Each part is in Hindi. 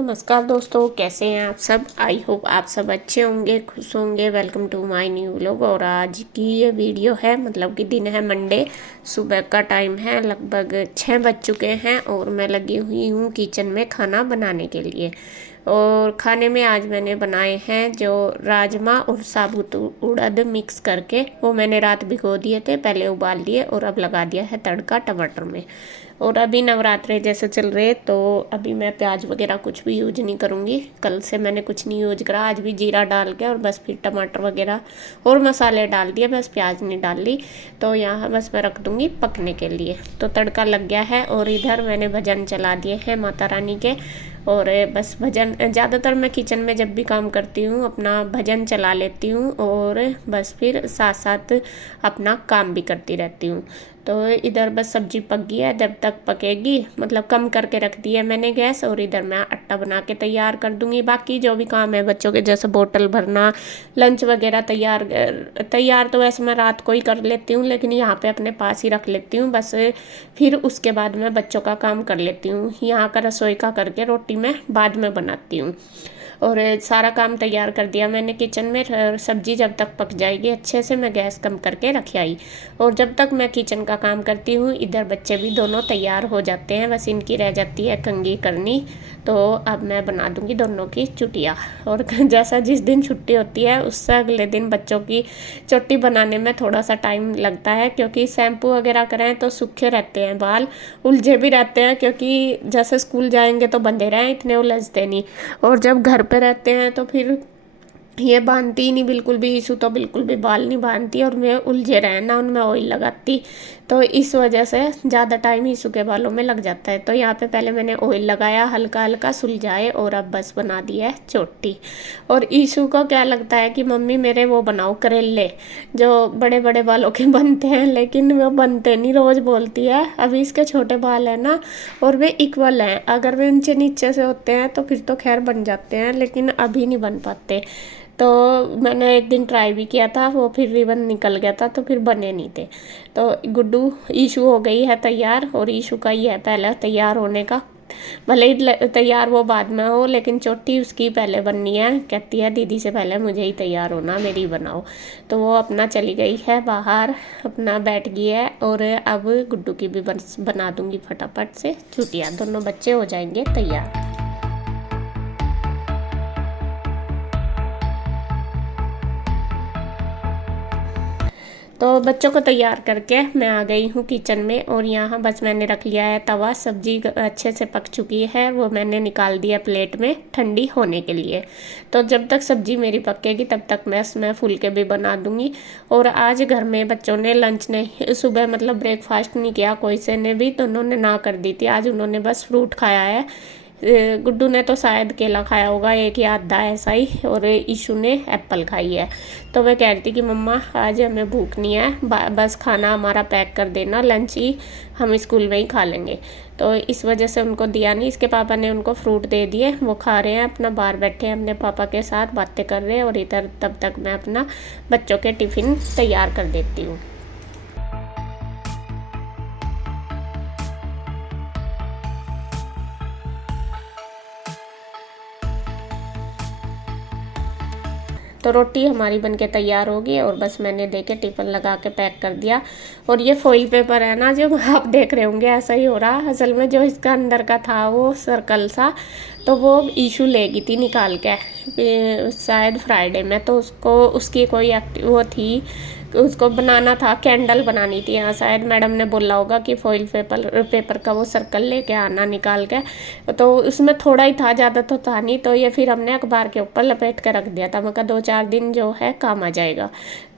नमस्कार दोस्तों, कैसे हैं आप सब। आई होप आप सब अच्छे होंगे, खुश होंगे। Welcome to my new vlog. और आज की ये वीडियो है, मतलब कि दिन है मंडे, सुबह का टाइम है, लगभग 6 बज चुके हैं और मैं लगी हुई हूँ किचन में खाना बनाने के लिए। और खाने में आज मैंने बनाए हैं जो राजमा और साबुत उड़द मिक्स करके, वो मैंने रात भिगो दिए थे, पहले उबाल दिए और अब लगा दिया है तड़का टमाटर में। और अभी नवरात्रे जैसे चल रहे, तो अभी मैं प्याज वगैरह कुछ भी यूज नहीं करूँगी। कल से मैंने कुछ नहीं यूज करा, आज भी जीरा डाल के और बस फिर टमाटर वगैरह और मसाले डाल दिए, बस प्याज नहीं डाल ली। तो यहाँ बस मैं रख दूँगी पकने के लिए। तो तड़का लग गया है और इधर मैंने भजन चला दिए हैं माता रानी के। और बस भजन, ज़्यादातर मैं किचन में जब भी काम करती हूँ अपना भजन चला लेती हूँ और बस फिर साथ साथ अपना काम भी करती रहती हूँ। तो इधर बस सब्जी पक गई है, जब तक पकेगी मतलब कम करके रख दिया मैंने गैस। और इधर मैं आटा बना के तैयार कर दूंगी। बाकी जो भी काम है बच्चों के, जैसे बोतल भरना, लंच वगैरह तैयार तो वैसे मैं रात को ही कर लेती हूँ, लेकिन यहाँ पे अपने पास ही रख लेती हूँ बस। फिर उसके बाद मैं बच्चों का काम कर लेती हूँ। यहाँ का रसोई का करके रोटी मैं बाद में बनाती हूँ। और सारा काम तैयार कर दिया मैंने किचन में। सब्जी जब तक पक जाएगी अच्छे से, मैं गैस कम करके रख आई। और जब तक मैं किचन का काम करती हूँ, इधर बच्चे भी दोनों तैयार हो जाते हैं, बस इनकी रह जाती है कंघी करनी। तो अब मैं बना दूंगी दोनों की चुटिया। और जैसा जिस दिन छुट्टी होती है उससे अगले दिन बच्चों की चोटी बनाने में थोड़ा सा टाइम लगता है, क्योंकि शैम्पू वगैरह करें तो सूखे रहते हैं बाल, उलझे भी रहते हैं, क्योंकि जैसे स्कूल जाएंगे तो बंधे रहें, इतने उलझते नहीं। और जब घर पे रहते हैं तो फिर ये बांधती ही नहीं बिल्कुल भी। ईशु तो बिल्कुल भी बाल नहीं बांधती और मैं उलझे रहे ना उनमें ऑयल लगाती, तो इस वजह से ज़्यादा टाइम ईशु के बालों में लग जाता है। तो यहाँ पे पहले मैंने ऑयल लगाया, हल्का हल्का सुलझाए और अब बस बना दिया है चोटी। और ईशु को क्या लगता है कि मम्मी मेरे वो बनाओ करेले, जो बड़े बड़े बालों के बनते हैं, लेकिन वो बनते नहीं, रोज़ बोलती है। अभी इसके छोटे बाल हैं ना और वे इक्वल हैं, अगर वे नीचे नीचे से होते हैं तो फिर तो खैर बन जाते हैं, लेकिन अभी नहीं बन पाते। तो मैंने एक दिन ट्राई भी किया था, वो फिर रिबन निकल गया था तो फिर बने नहीं थे। तो गुड्डू ईशू हो गई है तैयार, और ईशू का ही है पहले तैयार होने का। भले ही तैयार वो बाद में हो, लेकिन चोटी उसकी पहले बननी है। कहती है दीदी से पहले मुझे ही तैयार होना, मेरी बनाओ। तो वो अपना चली गई है बाहर, अपना बैठ गई है। और अब गुड्डू की भी बना दूंगी फटाफट से चुटिया, दोनों बच्चे हो जाएंगे तैयार। तो बच्चों को तैयार करके मैं आ गई हूँ किचन में। और यहाँ बस मैंने रख लिया है तवा, सब्जी अच्छे से पक चुकी है, वो मैंने निकाल दिया प्लेट में ठंडी होने के लिए। तो जब तक सब्जी मेरी पकेगी तब तक मैं इसमें फुलके भी बना दूंगी। और आज घर में बच्चों ने लंच नहीं, सुबह मतलब ब्रेकफास्ट नहीं किया कोई से ने भी, तो उन्होंने ना कर दी थी। आज उन्होंने बस फ्रूट खाया है। गुड्डू ने तो शायद केला खाया होगा एक या आधा ऐसा ही, और ईशू ने एप्पल खाई है। तो वह कह रही थी कि मम्मा आज हमें भूख नहीं है, बस खाना हमारा पैक कर देना, लंच ही हम स्कूल में ही खा लेंगे। तो इस वजह से उनको दिया नहीं। इसके पापा ने उनको फ्रूट दे दिए, वो खा रहे हैं, अपना बाहर बैठे हैं अपने पापा के साथ बातें कर रहे हैं। और इधर तब तक मैं अपना बच्चों के टिफ़िन तैयार कर देती हूँ। तो रोटी हमारी बनके तैयार होगी और बस मैंने देके टिफ़िन लगा के पैक कर दिया। और ये फॉइल पेपर है ना जो आप देख रहे होंगे, ऐसा ही हो रहा। असल में जो इसका अंदर का था वो सर्कल सा, तो वो ईशू ले गई थी निकाल के शायद फ्राइडे में। तो उसको उसकी कोई वो थी, उसको बनाना था, कैंडल बनानी थी। यहाँ शायद मैडम ने बोला होगा कि फॉइल पेपर का वो सर्कल लेके आना निकाल के। तो उसमें थोड़ा ही था, ज़्यादा तो था नहीं। तो ये फिर हमने अखबार के ऊपर लपेट के रख दिया था, मैं कहा 2-4 दिन जो है काम आ जाएगा।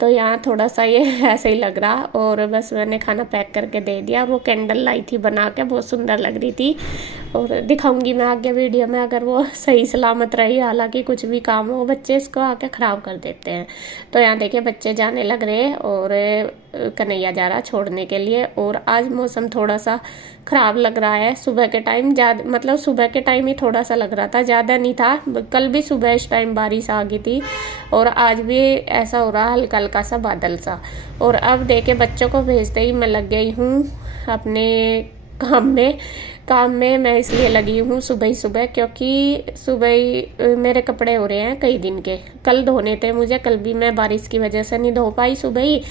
तो यहाँ थोड़ा सा ये ऐसे ही लग रहा। और बस मैंने खाना पैक करके दे दिया। वो कैंडल लाई थी बना के, बहुत सुंदर लग रही थी। और दिखाऊंगी मैं आगे वीडियो में अगर वो सही सलामत रही। हालांकि कुछ भी काम हो बच्चे इसको आके ख़राब कर देते हैं। तो यहाँ देखिए बच्चे जाने लग रहे, और कन्हैया जा रहा छोड़ने के लिए। और आज मौसम थोड़ा सा ख़राब लग रहा है। सुबह के टाइम ज़्यादा, मतलब सुबह के टाइम ही थोड़ा सा लग रहा था, ज़्यादा नहीं था। कल भी सुबह इस टाइम बारिश आ गई थी, और आज भी ऐसा हो रहा हल्का हल्का सा बादल सा। और अब देखे बच्चों को भेजते ही मैं लग गई हूँ अपने काम में। काम में मैं इसलिए लगी हूँ सुबह ही सुबह, क्योंकि सुबह ही मेरे कपड़े हो रहे हैं कई दिन के। कल धोने थे मुझे, कल भी मैं बारिश की वजह से नहीं धो पाई सुबह ही,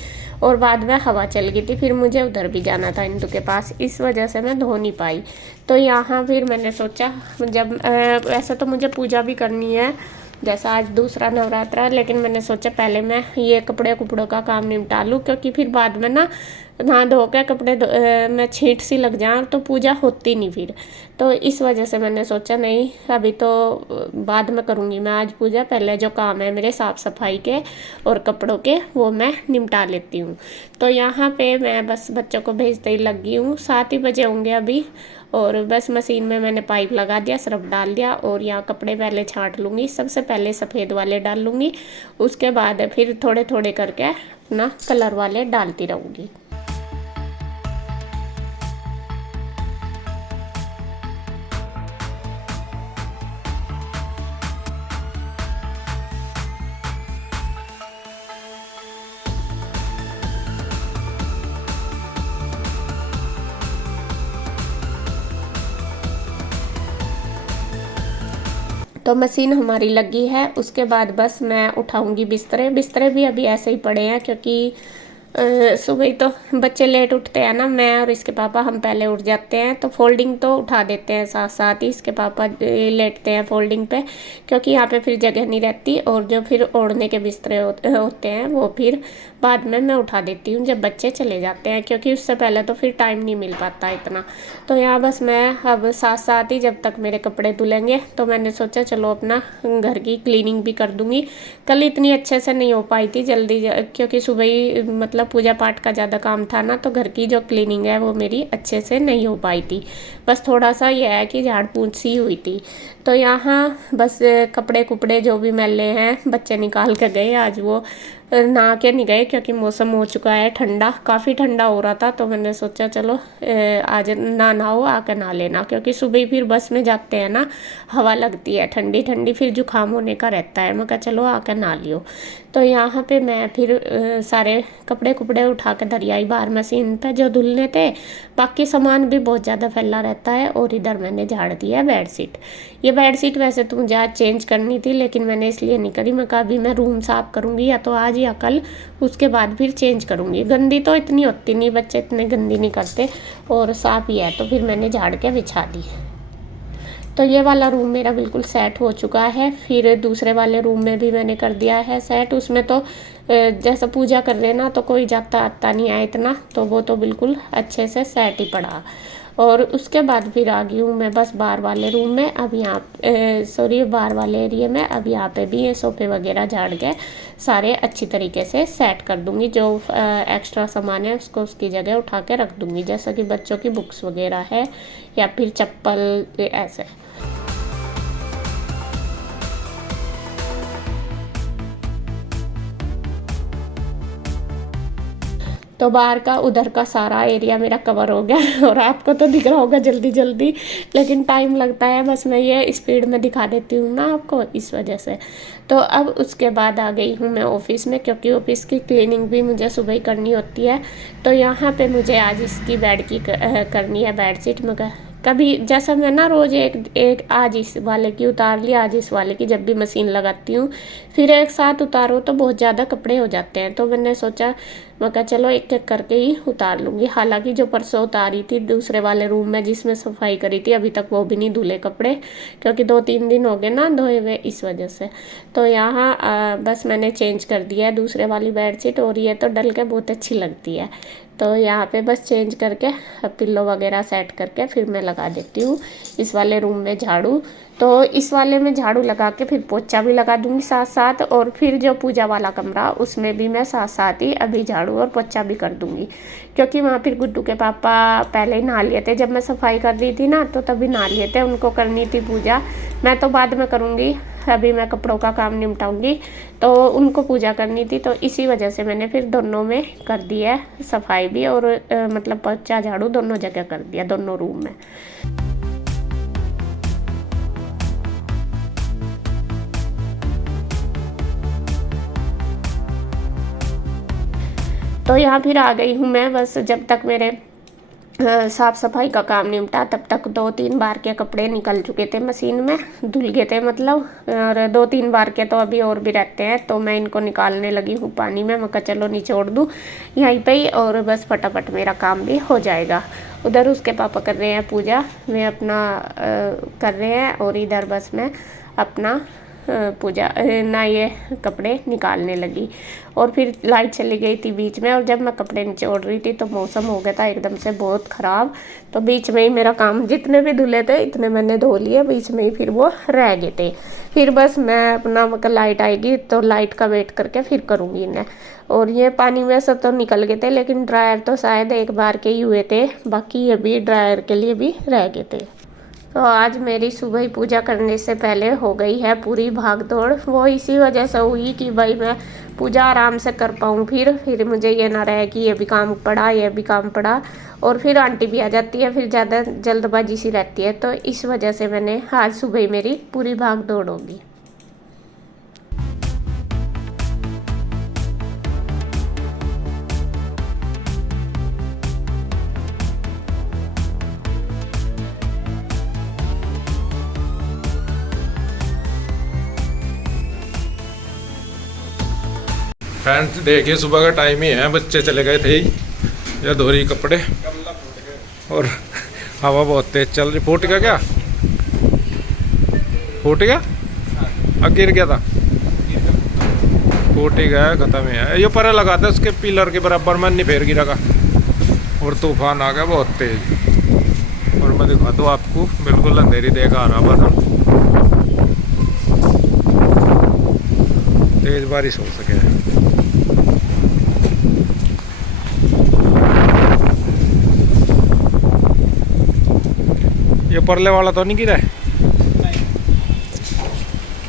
और बाद में हवा चल गई थी, फिर मुझे उधर भी जाना था इंदु के पास, इस वजह से मैं धो नहीं पाई। तो यहाँ फिर मैंने सोचा, जब वैसे तो मुझे पूजा भी करनी है, जैसा आज दूसरा नवरात्रा है, लेकिन मैंने सोचा पहले मैं ये कपड़े कुपड़ों का काम निपटा लूँ, क्योंकि फिर बाद में ना नहा धो के कपड़े मैं छींट सी लग जाऊँ तो पूजा होती नहीं फिर। तो इस वजह से मैंने सोचा नहीं, अभी तो बाद में करूँगी मैं आज पूजा, पहले जो काम है मेरे साफ़ सफाई के और कपड़ों के वो मैं निपटा लेती हूँ। तो यहाँ पे मैं बस बच्चों को भेजते ही लगी हूँ, 7 ही बजे होंगे अभी, और बस मशीन में मैंने पाइप लगा दिया, सर्फ डाल दिया, और यहाँ कपड़े पहले छांट लूँगी। सबसे पहले सफ़ेद वाले डाल लूँगी, उसके बाद फिर थोड़े थोड़े करके अपना कलर वाले डालती रहूँगी। तो मशीन हमारी लगी है, उसके बाद बस मैं उठाऊंगी बिस्तरे। बिस्तरे भी अभी ऐसे ही पड़े हैं, क्योंकि सुबह ही तो बच्चे लेट उठते हैं ना, मैं और इसके पापा हम पहले उठ जाते हैं, तो फोल्डिंग तो उठा देते हैं साथ साथ ही। इसके पापा लेटते हैं फोल्डिंग पे, क्योंकि यहाँ पे फिर जगह नहीं रहती, और जो फिर ओढ़ने के बिस्तरे होते हैं वो फिर बाद में मैं उठा देती हूँ जब बच्चे चले जाते हैं, क्योंकि उससे पहले तो फिर टाइम नहीं मिल पाता इतना। तो यहाँ बस मैं अब साथ साथ ही जब तक मेरे कपड़े धुलेंगे, तो मैंने सोचा चलो अपना घर की क्लीनिंग भी कर दूँगी। कल इतनी अच्छे से नहीं हो पाई थी जल्दी, क्योंकि सुबह ही मतलब पूजा पाठ का ज़्यादा काम था ना, तो घर की जो क्लीनिंग है वो मेरी अच्छे से नहीं हो पाई थी। बस थोड़ा सा यह है कि झाड़ पूछ सी हुई थी। तो यहाँ बस कपड़े कुपड़े जो भी मैले हैं बच्चे निकाल के गए, आज वो नहा के नहीं गए, क्योंकि मौसम हो चुका है ठंडा, काफ़ी ठंडा हो रहा था। तो मैंने सोचा चलो आज ना नहाओ, आकर नहा लेना, क्योंकि सुबह फिर बस में जाते हैं ना, हवा लगती है ठंडी ठंडी, फिर जुकाम होने का रहता है। मैं कहा चलो आकर नहा लियो। तो यहाँ पे मैं फिर सारे कपड़े कुपड़े उठा के धरियाई बाहर मशीन पे जो धुलने थे। बाकी सामान भी बहुत ज़्यादा फैला रहता है, और इधर मैंने झाड़ दिया है बेडशीट। ये बेडशीट वैसे तो मुझे आज चेंज करनी थी, लेकिन मैंने इसलिए नहीं करी, मैं कहा अभी मैं रूम साफ़ करूँगी या तो आज या कल, उसके बाद फिर चेंज करूँगी। गंदी तो इतनी होती नहीं, बच्चे इतने गंदी नहीं करते, और साफ़ ही है, तो फिर मैंने झाड़ के बिछा दी। तो ये वाला रूम मेरा बिल्कुल सेट हो चुका है। फिर दूसरे वाले रूम में भी मैंने कर दिया है सेट। उसमें तो जैसा पूजा कर रहे ना, तो कोई जाता आता नहीं है इतना, तो वो तो बिल्कुल अच्छे से सेट ही पड़ा। और उसके बाद फिर आ गई हूँ मैं बस बाहर वाले रूम में। अब यहाँ सॉरी बाहर वाले एरिया में, अब यहाँ पे भी ये सोफे वगैरह झाड़ के सारे अच्छी तरीके से सेट कर दूँगी। जो एक्स्ट्रा सामान है उसको उसकी जगह उठा के रख दूँगी, जैसा कि बच्चों की बुक्स वगैरह है या फिर चप्पल ऐसे। तो बाहर का उधर का सारा एरिया मेरा कवर हो गया और आपको तो दिख रहा होगा जल्दी जल्दी, लेकिन टाइम लगता है, बस मैं ये स्पीड में दिखा देती हूँ ना आपको, इस वजह से। तो अब उसके बाद आ गई हूँ मैं ऑफिस में, क्योंकि ऑफिस की क्लीनिंग भी मुझे सुबह ही करनी होती है। तो यहाँ पे मुझे आज इसकी बेड की करनी है बेडशीट। मगर कभी जैसा मैं ना रोज़ एक आज इस वाले की उतार ली, आज इस वाले की, जब भी मशीन लगाती हूँ फिर एक साथ उतारो तो बहुत ज़्यादा कपड़े हो जाते हैं। तो मैंने सोचा मैं कहा चलो एक एक करके ही उतार लूँगी। हालांकि जो परसों उतारी थी दूसरे वाले रूम में जिसमें सफाई करी थी, अभी तक वो भी नहीं धुले कपड़े, क्योंकि 2-3 दिन हो गए ना धोए हुए, इस वजह से। तो यहाँ बस मैंने चेंज कर दिया है दूसरे वाली बेडशीट, और ये तो डल के बहुत अच्छी लगती है। तो यहाँ पे बस चेंज करके पिल्लो वगैरह सेट करके फिर मैं लगा देती हूँ इस वाले रूम में झाड़ू। तो इस वाले में झाड़ू लगा के फिर पोछा भी लगा दूँगी साथ साथ, और फिर जो पूजा वाला कमरा उसमें भी मैं साथ साथ ही अभी झाड़ू और पोछा भी कर दूँगी, क्योंकि वहाँ फिर गुड्डू के पापा पहले ही नहा लिए थे। जब मैं सफाई कर रही थी ना तो तभी नहा लिए थे, उनको करनी थी पूजा, मैं तो बाद में करूँगी, अभी मैं कपड़ों का काम निपटाऊंगी। तो उनको पूजा करनी थी, तो इसी वजह से मैंने फिर दोनों में कर दी है सफाई भी, और मतलब पोछा झाड़ू दोनों जगह कर दिया, दोनों रूम में। तो यहाँ फिर आ गई हूँ मैं, बस जब तक मेरे साफ़ सफाई का काम निपटा तब तक 2-3 बार के कपड़े निकल चुके थे मशीन में, धुल गए थे मतलब। और 2-3 बार के तो अभी और भी रहते हैं, तो मैं इनको निकालने लगी हूँ पानी में। मैं कहा चलो निचोड़ दूँ यहीं पे ही, और बस फटाफट मेरा काम भी हो जाएगा। उधर उसके पापा कर रहे हैं पूजा, वे अपना कर रहे हैं, और इधर बस मैं अपना पूजा ना ये कपड़े निकालने लगी। और फिर लाइट चली गई थी बीच में, और जब मैं कपड़े निचोड़ रही थी तो मौसम हो गया था एकदम से बहुत ख़राब। तो बीच में ही मेरा काम, जितने भी धुले थे इतने मैंने धो लिए, बीच में ही फिर वो रह गए थे। फिर बस मैं अपना मतलब लाइट आएगी तो लाइट का वेट करके फिर करूँगी इन्हें। और ये पानी में से तो निकल गए थे, लेकिन ड्रायर तो शायद एक बार के ही हुए थे, बाकी ये भी ड्रायर के लिए भी रह गए थे। तो आज मेरी सुबह ही पूजा करने से पहले हो गई है पूरी भाग दौड़। वो इसी वजह से हुई कि भाई मैं पूजा आराम से कर पाऊँ, फिर मुझे ये ना रहे कि ये भी काम पड़ा ये भी काम पड़ा, और फिर आंटी भी आ जाती है, फिर ज़्यादा जल्दबाजी सी रहती है। तो इस वजह से मैंने आज सुबह ही मेरी पूरी भाग दौड़ होगी। फ्रेंड्स देखिए सुबह का टाइम ही है, बच्चे चले गए थे या धो रही कपड़े, और हवा बहुत तेज चल रही। फूट गया क्या? फूट गया? अब गिर गया था? फूट ही गया, खत्म ही है। ये पर लगा था उसके पिलर के बराबर में, नहीं फेर गिरा का, और तूफान आ गया बहुत तेज। और मैं दिखा दूँ आपको, बिल्कुल अंधेरी देख आ रहा बस, तेज बारिश हो सके। ये परले वाला तो नहीं गिरा है?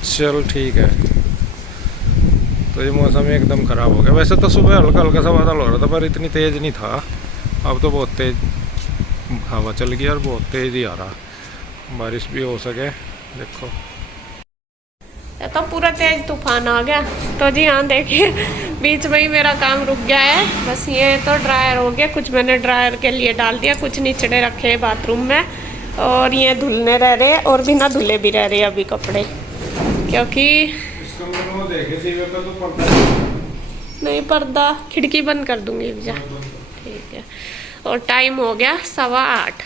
चल ठीक है। तो ये मौसम एकदम ख़राब हो गया। वैसे तो सुबह हल्का हल्का सा बादल हो रहा था, पर इतनी तेज़ नहीं था। अब तो बहुत तेज़ हवा चल गई और बहुत तेज़ ही आ रहा, बारिश भी हो सके। देखो तो पूरा तेज तूफान आ गया। तो जी हाँ देखिए, बीच में ही मेरा काम रुक गया है। बस ये तो ड्रायर हो गया, कुछ मैंने ड्रायर के लिए डाल दिया, कुछ निचड़े रखे बाथरूम में, और ये धुलने रह रहे, और बिना धुले भी रह रहे अभी कपड़े, क्योंकि नहीं पर्दा खिड़की बंद कर दूंगी भैया, ठीक है। और टाइम हो गया 8:15।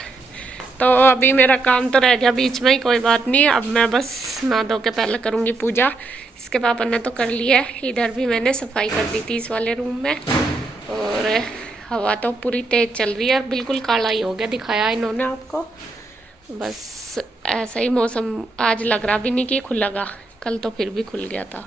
तो अभी मेरा काम तो रह गया बीच में ही, कोई बात नहीं। अब मैं बस नहा धो के पहले करूँगी पूजा। इसके पापा ने तो कर लिया है, इधर भी मैंने सफाई कर दी थी इस वाले रूम में। और हवा तो पूरी तेज़ चल रही है, और बिल्कुल काला ही हो गया, दिखाया इन्होंने आपको। बस ऐसा ही मौसम आज लग रहा भी नहीं कि खुलेगा, कल तो फिर भी खुल गया था।